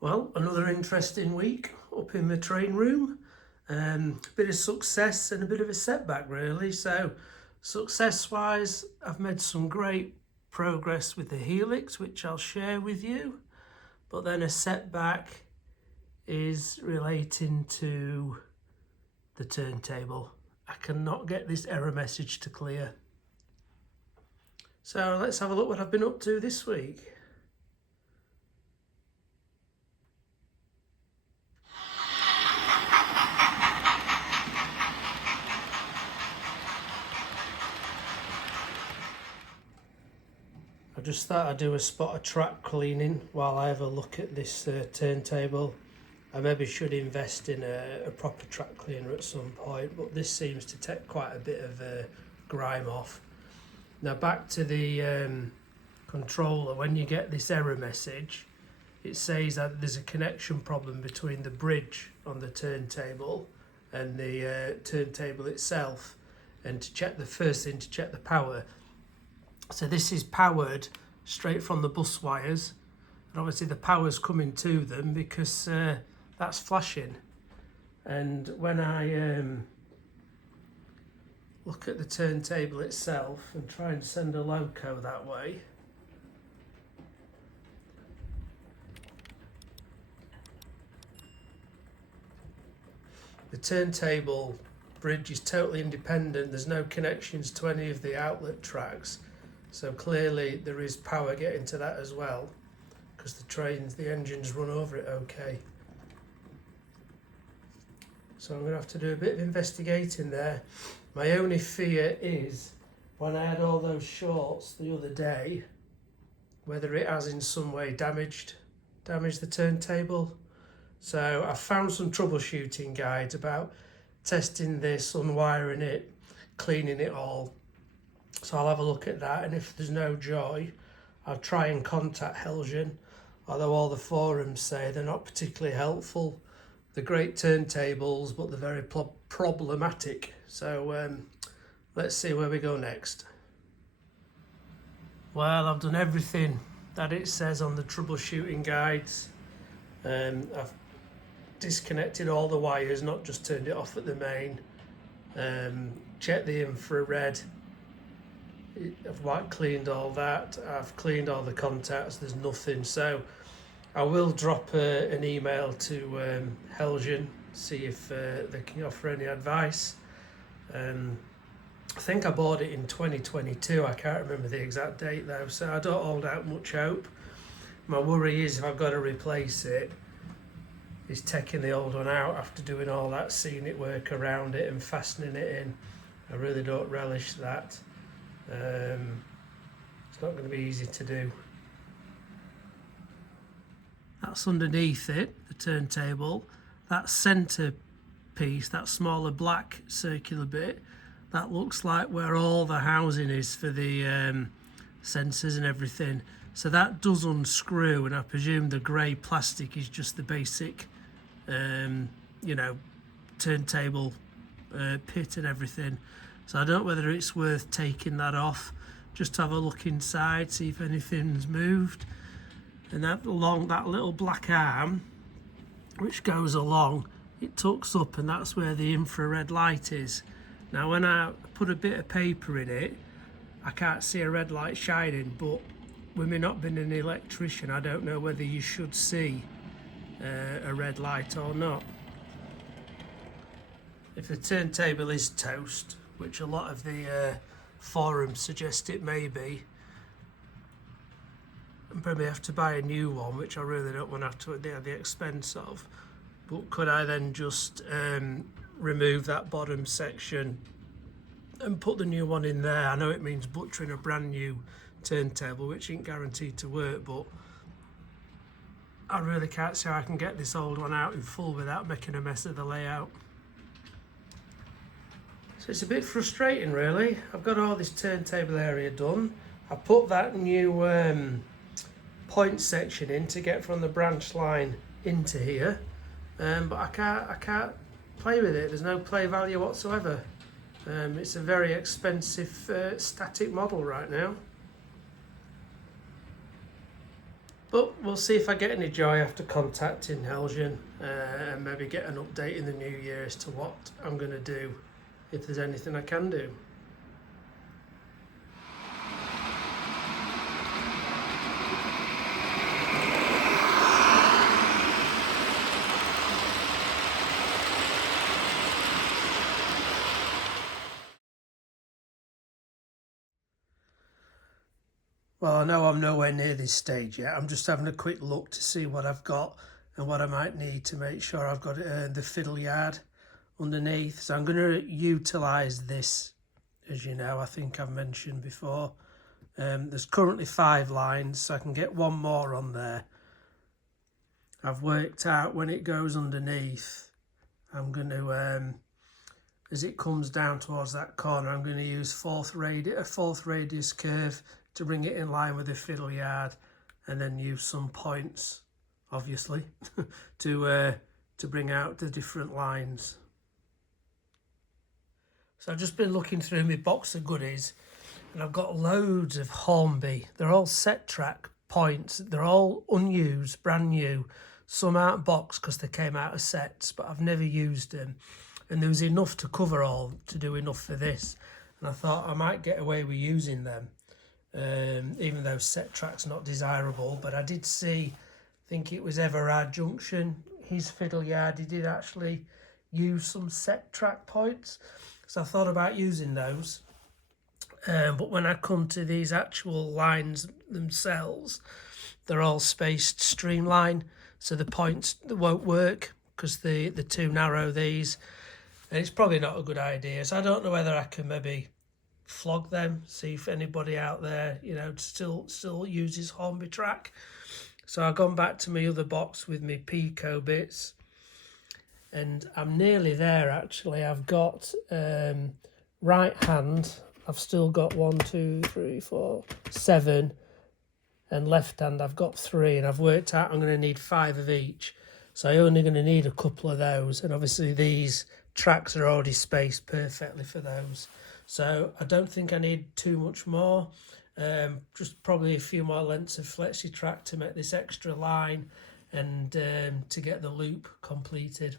Well, another interesting week up in the train room. A bit of success and a bit of a setback, really. So, success-wise, I've made some great progress with the Helix, which I'll share with you. But then a setback is relating to the turntable. I cannot get this error message to clear. So let's have a look what I've been up to this week. I just thought I'd do a spot of track cleaning while I have a look at this turntable. I maybe should invest in a proper track cleaner at some point, but this seems to take quite a bit of grime off. Now back to the controller. When you get this error message, it says that there's a connection problem between the bridge on the turntable and the turntable itself. And to check, the first thing to check the power. So this is powered straight from the bus wires, and obviously the power's coming to them because that's flashing. And when I look at the turntable itself and try and send a loco that way, the turntable bridge is totally independent. There's no connections to any of the outlet tracks. So clearly there is power getting to that as well, because the engines run over it okay. So I'm going to have to do a bit of investigating there. My only fear is when I had all those shorts the other day, whether it has in some way damaged the turntable. So I found some troubleshooting guides about testing this, unwiring it, cleaning it all. So I'll have a look at that, and if there's no joy, I'll try and contact Helix, although all the forums say they're not particularly helpful. They're great turntables, but they're very problematic. So let's see where we go next. Well, I've done everything that it says on the troubleshooting guides. I've disconnected all the wires, not just turned it off at the main. Checked the infrared. I've cleaned all that. I've cleaned all the contacts. There's nothing. So I will drop an email to Helix, see if they can offer any advice. I think I bought it in 2022. I can't remember the exact date though, so I don't hold out much hope. My worry is if I've got to replace it, is taking the old one out after doing all that, seeing it work around it and fastening it in. I really don't relish that. It's not going to be easy to do. That's underneath it, the turntable. That centre piece, that smaller black circular bit, that looks like where all the housing is for the sensors and everything. So that does unscrew, and I presume the grey plastic is just the basic, turntable pit and everything. So I don't know whether it's worth taking that off, just to have a look inside, see if anything's moved. And that little black arm, which goes along, it tucks up, and that's where the infrared light is. Now when I put a bit of paper in it, I can't see a red light shining, but with me not being an electrician, I don't know whether you should see a red light or not. If the turntable is toast, which a lot of the forums suggest it may be, and probably have to buy a new one, which I really don't want to have to at the expense of. But could I then just remove that bottom section and put the new one in there? I know it means butchering a brand new turntable, which ain't guaranteed to work, but I really can't see how I can get this old one out in full without making a mess of the layout. So it's a bit frustrating really. I've got all this turntable area done. I put that new point section in to get from the branch line into here, but I can't play with it. There's no play value whatsoever. It's a very expensive static model right now. But we'll see if I get any joy after contacting Helgen, and maybe get an update in the new year as to what I'm going to do, if there's anything I can do. Well, I know I'm nowhere near this stage yet. I'm just having a quick look to see what I've got and what I might need to make sure I've got the fiddle yard underneath. So I'm going to utilise this, as you know, I think I've mentioned before. There's currently 5 lines, so I can get one more on there. I've worked out when it goes underneath, I'm going to, as it comes down towards that corner, I'm going to use a fourth radius curve to bring it in line with the fiddle yard, and then use some points, obviously, to bring out the different lines. So I've just been looking through my box of goodies, and I've got loads of Hornby. They're all set track points. They're all unused, brand new. Some aren't boxed because they came out of sets, but I've never used them. And there was enough to cover all, to do enough for this. And I thought I might get away with using them, even though set track's not desirable. But I did see, I think it was Everard Junction, his fiddle yard, he did actually use some set track points. So I thought about using those. But when I come to these actual lines themselves, they're all spaced streamline, so the points won't work because they're too narrow, these. And it's probably not a good idea. So I don't know whether I can maybe flog them, see if anybody out there, you know, still uses Hornby track. So I've gone back to my other box with my Pico bits, and I'm nearly there actually. I've got right hand, I've still got 1, 2, 3, 4, 7, and left hand I've got 3, and I've worked out I'm going to need 5 of each. So I'm only going to need a couple of those, and obviously these tracks are already spaced perfectly for those. So I don't think I need too much more, just probably a few more lengths of flexi track to make this extra line and to get the loop completed.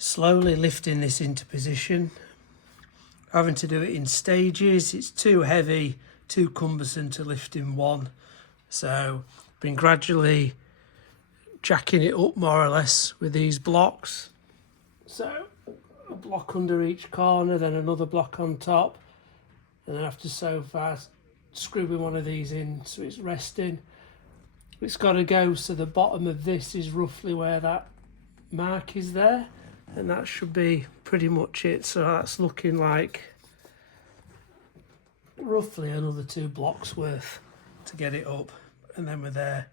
Slowly lifting this into position, having to do it in stages. It's too heavy, too cumbersome to lift in one, so been gradually jacking it up more or less with these blocks. So a block under each corner, then another block on top, and then after so far screwing one of these in so it's resting. It's got to go so the bottom of this is roughly where that mark is there, and that should be pretty much it. So that's looking like roughly another 2 blocks worth to get it up, and then we're there.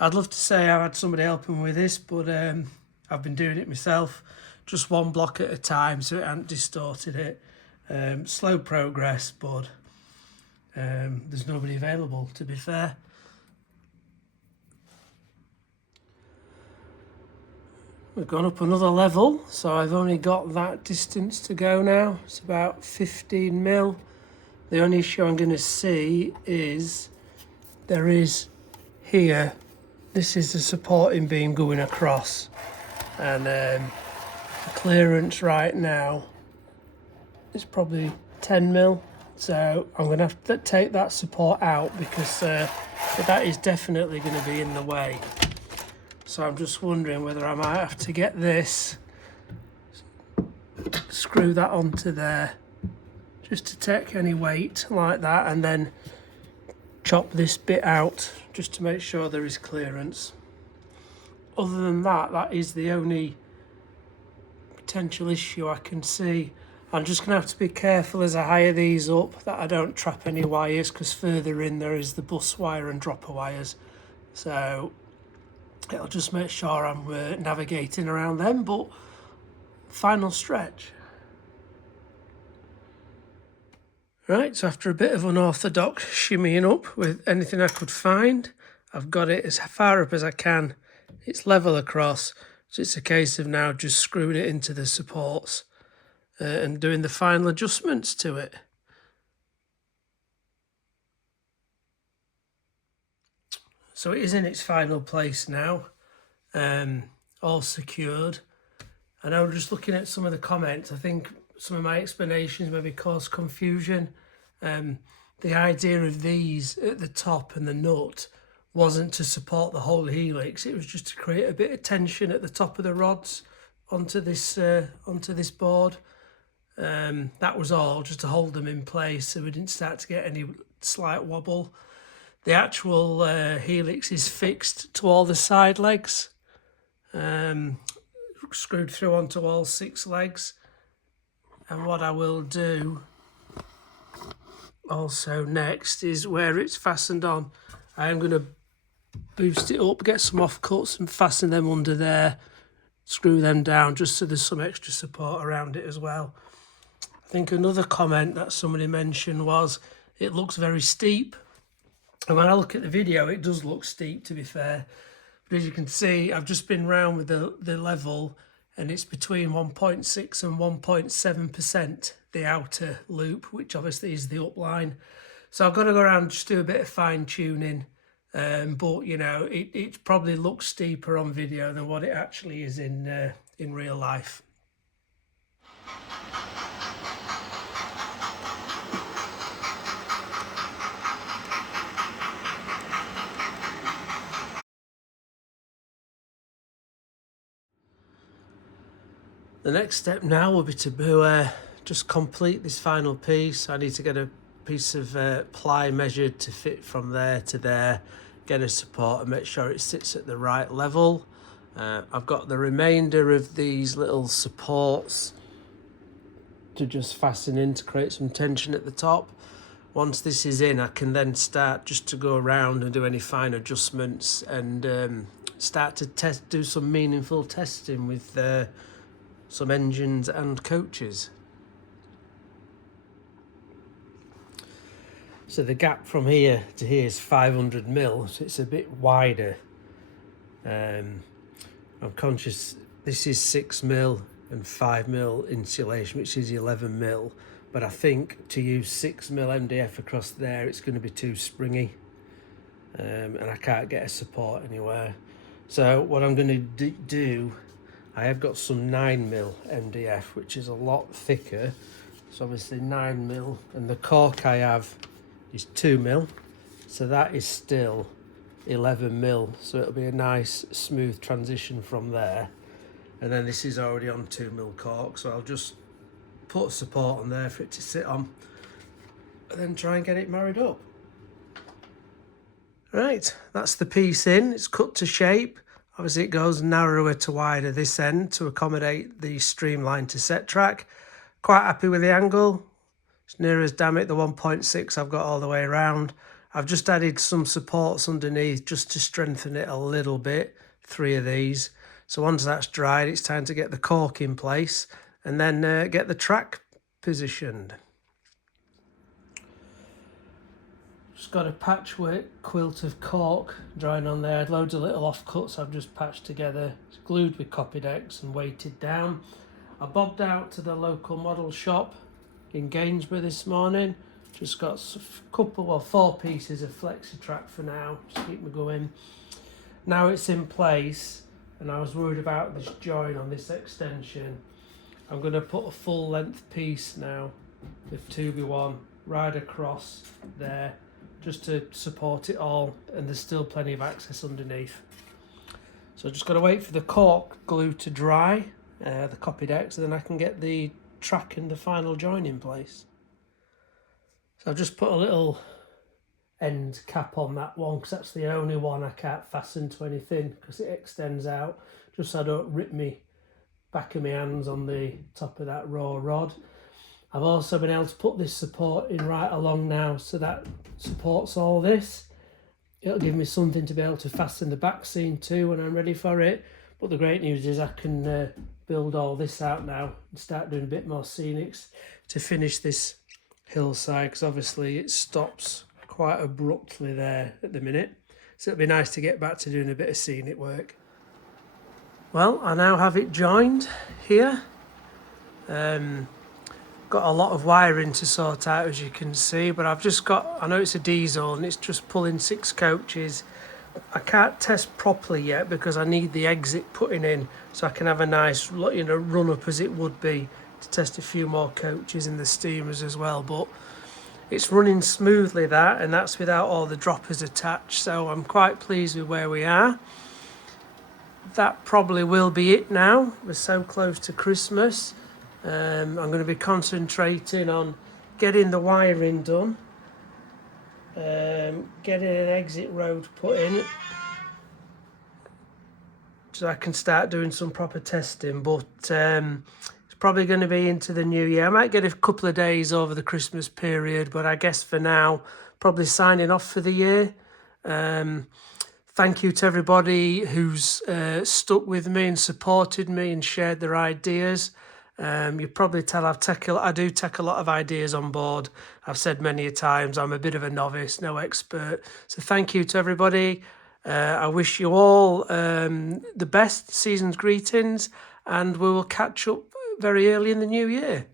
I'd love to say I've had somebody helping me with this, but I've been doing it myself, just 1 block at a time, so it hasn't distorted it. Slow progress, but there's nobody available, to be fair. We've gone up another level, so I've only got that distance to go now. It's about 15 mil. The only issue I'm going to see is there is here, this is the supporting beam going across, and the clearance right now is probably 10 mil. So I'm going to have to take that support out because that is definitely going to be in the way. So I'm just wondering whether I might have to get this, screw that onto there, just to take any weight like that, and then chop this bit out just to make sure there is clearance. Other than that, that is the only potential issue I can see. I'm just going to have to be careful as I hire these up that I don't trap any wires, because further in there is the bus wire and dropper wires. So it'll just make sure I'm navigating around them. But final stretch. Right, so after a bit of unorthodox shimmying up with anything I could find, I've got it as far up as I can. It's level across, so it's a case of now just screwing it into the supports and doing the final adjustments to it. So it is in its final place now, all secured. And I was just looking at some of the comments. I think some of my explanations maybe caused confusion. The idea of these at the top and the nut wasn't to support the whole helix. It was just to create a bit of tension at the top of the rods onto this board. That was all, just to hold them in place so we didn't start to get any slight wobble. The actual helix is fixed to all the side legs, screwed through onto all 6 legs. And what I will do also next is where it's fastened on, I am going to boost it up, get some offcuts and fasten them under there, screw them down just so there's some extra support around it as well. I think another comment that somebody mentioned was it looks very steep. And when I look at the video, it does look steep, to be fair. But as you can see, I've just been round with the level, and it's between 1.6 and 1.7%, the outer loop, which obviously is the upline. So I've got to go around and just do a bit of fine tuning. But, you know, it probably looks steeper on video than what it actually is in real life. The next step now will be to just complete this final piece. I need to get a piece of ply measured to fit from there to there, get a support and make sure it sits at the right level. I've got the remainder of these little supports to just fasten in to create some tension at the top. Once this is in, I can then start just to go around and do any fine adjustments and start to do some meaningful testing with some engines and coaches. So the gap from here to here is 500mm, so it's a bit wider. I'm conscious this is 6mm and 5mm insulation, which is 11mm, but I think to use 6mm MDF across there, it's going to be too springy, and I can't get a support anywhere. So what I'm going to do, I have got some 9mm MDF, which is a lot thicker. So obviously 9mm, and the cork I have is 2mm, so that is still 11mm. So it'll be a nice smooth transition from there. And then this is already on 2mm cork, so I'll just put support on there for it to sit on, and then try and get it married up. Right, that's the piece in. It's cut to shape. Obviously it goes narrower to wider this end to accommodate the streamline to set track. Quite happy with the angle. It's near as damn it the 1.6 I've got all the way around. I've just added some supports underneath just to strengthen it a little bit, 3 of these. So once that's dried, it's time to get the cork in place and then get the track positioned. Just got a patchwork quilt of cork drying on there. Loads of little offcuts I've just patched together. It's glued with Copydex and weighted down. I bobbed out to the local model shop in Gainsborough this morning. Just got a 4 pieces of FlexiTrack for now, just keep me going. Now it's in place, and I was worried about this join on this extension. I'm going to put a full length piece now with 2x1 right across there, just to support it all, and there's still plenty of access underneath. So just got to wait for the cork glue to dry, the Copydex, and then I can get the track and the final join in place. So I've just put a little end cap on that one, because that's the only one I can't fasten to anything, because it extends out, just so I don't rip me back of my hands on the top of that raw rod. I've also been able to put this support in right along now, so that supports all this. It'll give me something to be able to fasten the back seam to when I'm ready for it. But the great news is I can build all this out now and start doing a bit more scenics to finish this hillside, because obviously it stops quite abruptly there at the minute. So it'll be nice to get back to doing a bit of scenic work. Well, I now have it joined here. Got a lot of wiring to sort out, as you can see, but I've just got, I know it's a diesel and it's just pulling 6 coaches. I can't test properly yet because I need the exit putting in so I can have a nice, you know, run up as it would be to test a few more coaches in the steamers as well. But it's running smoothly, that, and that's without all the droppers attached, so I'm quite pleased with where we are. That probably will be it now. We're so close to Christmas. I'm going to be concentrating on getting the wiring done, getting an exit road put in, so I can start doing some proper testing. But it's probably going to be into the new year. I might get a couple of days over the Christmas period, but I guess for now, probably signing off for the year. Thank you to everybody who's stuck with me and supported me and shared their ideas. You probably tell I do take a lot of ideas on board. I've said many a times I'm a bit of a novice, no expert. So thank you to everybody. I wish you all the best, season's greetings, and we will catch up very early in the new year.